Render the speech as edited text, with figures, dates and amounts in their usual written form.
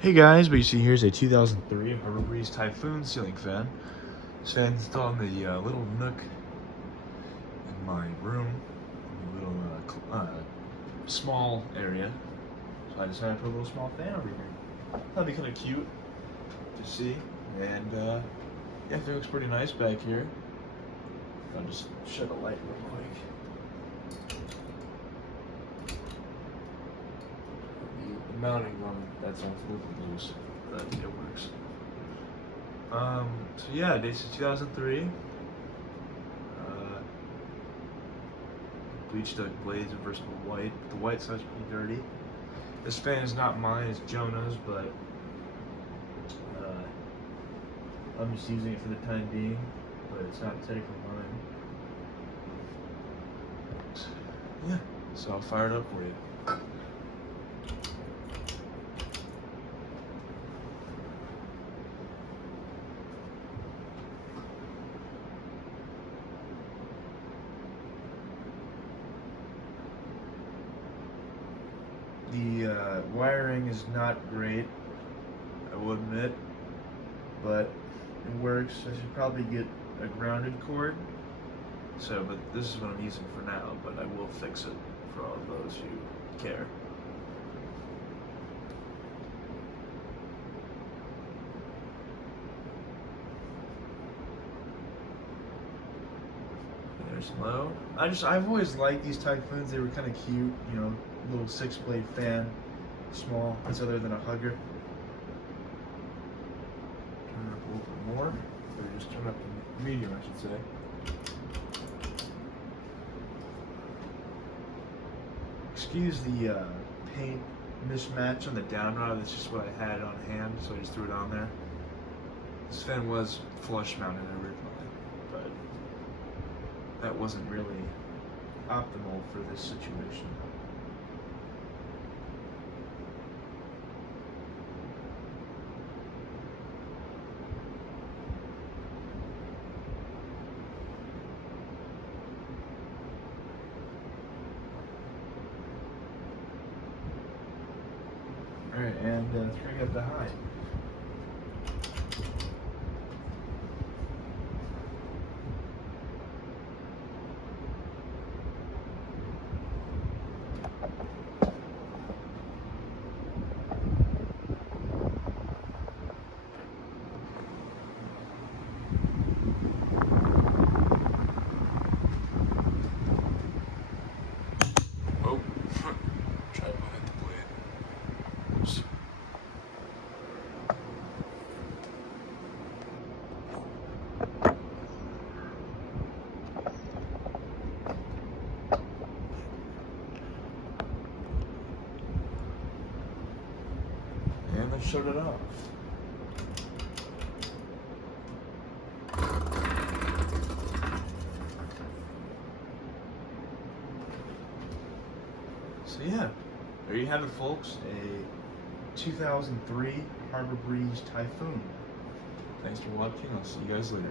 Hey guys, what you see here is a 2003 Harbor Breeze Typhoon ceiling fan. This fan is installed in the little nook in my room, a little small area. So I decided to put a little small fan over here. That'd be kind of cute to see, and yeah, I think it looks pretty nice back here. I'll just shut the light real quick. The mounting on that's on little loose, but it works. So yeah, this is 2003. Bleached the blades in versatile white. The white side's pretty dirty. This fan is not mine, it's Jonah's, but I'm just using it for the time being, but it's not technically mine. Yeah, so I'll fire it up for you. The wiring is not great, I will admit, but it works. I should probably get a grounded cord. So, but this is what I'm using for now, but I will fix it for all of those who care. There's low. I've always liked these Typhoons. They were kind of cute, you know, little 6-blade fan, small. It's other than a hugger. Turn it up a little bit more, or just turn up to medium, I should say. Excuse the paint mismatch on the down rod. That's just what I had on hand, so I just threw it on there. This fan was flush mounted originally, but that wasn't really optimal for this situation. Alright, and turning up the high. Oh, tried to hit the blade. Oops. And I shut it off. So yeah, there you have it, folks. A 2003 Harbor Breeze Typhoon. Thanks for watching. I'll see you guys later.